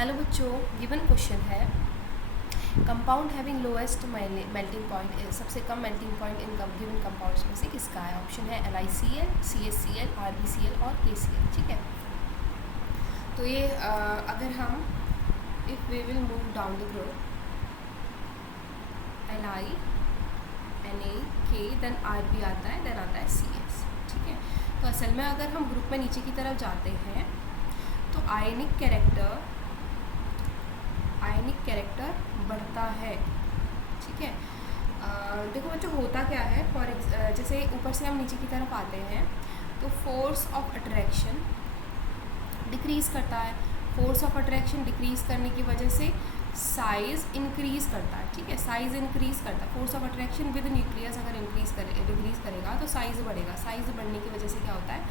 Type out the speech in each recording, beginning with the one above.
Hello बच्चों, given question है compound having lowest melting point, सबसे कम melting point in given compounds में से किसका है। ऑप्शन है LiCl, CaCl, RbCl और KCl। ठीक है, तो ये अगर हम if we will move down the group Li, Na, K, then Rb आता है, देन आता है Cs। ठीक है, तो असल में अगर हम ग्रुप में नीचे की तरफ जाते हैं तो आयनिक कैरेक्टर बढ़ता है। ठीक है, देखो बच्चों होता क्या है, जैसे ऊपर से हम नीचे की तरफ आते हैं तो फोर्स ऑफ अट्रैक्शन डिक्रीज़ करता है। फोर्स ऑफ अट्रैक्शन डिक्रीज़ करने की वजह से साइज़ इंक्रीज़ करता है। ठीक है, साइज़ इंक्रीज़ करता है। Force of attraction with nucleus अगर डिक्रीज़ करेगा तो साइज़ बढ़ेगा। साइज़ बढ़ने की वजह से क्या होता है,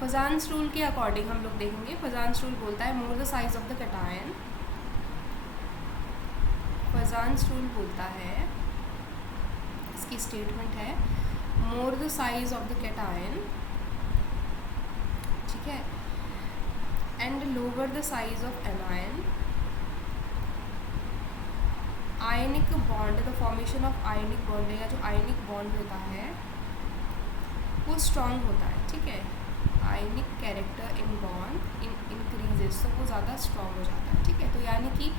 फजान्स रूल के अकॉर्डिंग हम लोग देखेंगे। फजान्स रूल बोलता है more the size of the cation. फजान्स rule बोलता है, इसकी स्टेटमेंट है more the size of the cation, ठीक है, and lower the size of anion, ionic bond, the formation of ionic bond या जो आयनिक बॉन्ड होता है वो स्ट्रॉन्ग होता है। ठीक है, आयनिक कैरेक्टर इन बॉन्ड इंक्रीजेस, तो वो ज़्यादा स्ट्रॉन्ग हो जाता है। ठीक है, तो यानी कि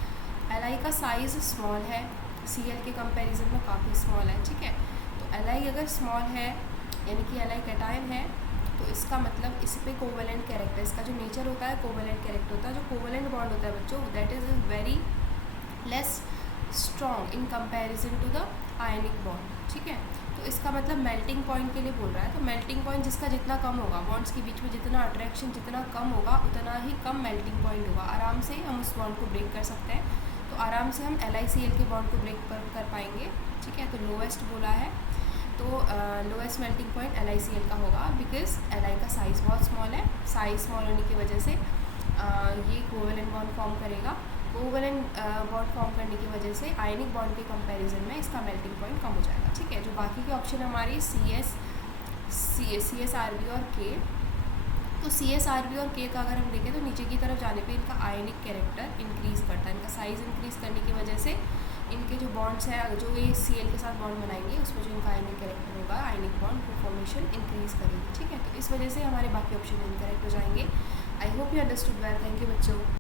Li का साइज़ स्मॉल है, Cl के कंपैरिजन में काफ़ी स्मॉल है। ठीक है, तो Li अगर स्मॉल है यानी कि Li कैटायन है तो इसका मतलब इस पे कोवेलेंट कैरेक्टर, इसका जो नेचर होता है कोवेलेंट कैरेक्टर होता है। जो कोवेलेंट बॉन्ड होता है बच्चों, that is very less strong in comparison to the ionic bond. ठीक है, तो इसका मतलब मेल्टिंग पॉइंट के लिए बोल रहा है। तो मेल्टिंग पॉइंट जिसका जितना कम होगा, बॉन्ड्स के बीच में जितना अट्रैक्शन जितना कम होगा उतना ही कम मेल्टिंग पॉइंट होगा। आराम से हम उस बॉन्ड को ब्रेक कर सकते हैं। तो आराम से हम LiCl के बॉन्ड को ब्रेक कर पाएंगे। ठीक है, तो लोएस्ट बोला है तो लोएस्ट मेल्टिंग पॉइंट LiCl का होगा, बिकॉज Li का साइज़ बहुत स्मॉल है। साइज़ स्मॉल होने की वजह से ये कोवेलेंट बॉन्ड फॉर्म करेगा। कोवेलेंट बॉन्ड फॉर्म करने की वजह से आयनिक बॉन्ड के कंपैरिजन में इसका मेल्टिंग पॉइंट कम हो जाएगा। ठीक है, जो बाकी के ऑप्शन हमारी CS, RB और K, तो CS, RB और K का अगर हम देखें तो नीचे की तरफ जाने पे इनका आयनिक कैरेक्टर इंक्रीज़ करता है। इनका साइज़ इंक्रीज़ करने की वजह से इनके जो बॉन्ड्स हैं, जो ये Cl के साथ बॉन्ड बनाएंगे उसमें जो इनका आयनिक कैरेक्टर होगा, आयनिक बॉन्ड फॉर्मेशन इंक्रीज़ करेगी। ठीक है, तो इस वजह से हमारे बाकी ऑप्शन इनकरेक्ट हो जाएंगे। I hope you understood well. Thank you बच्चों।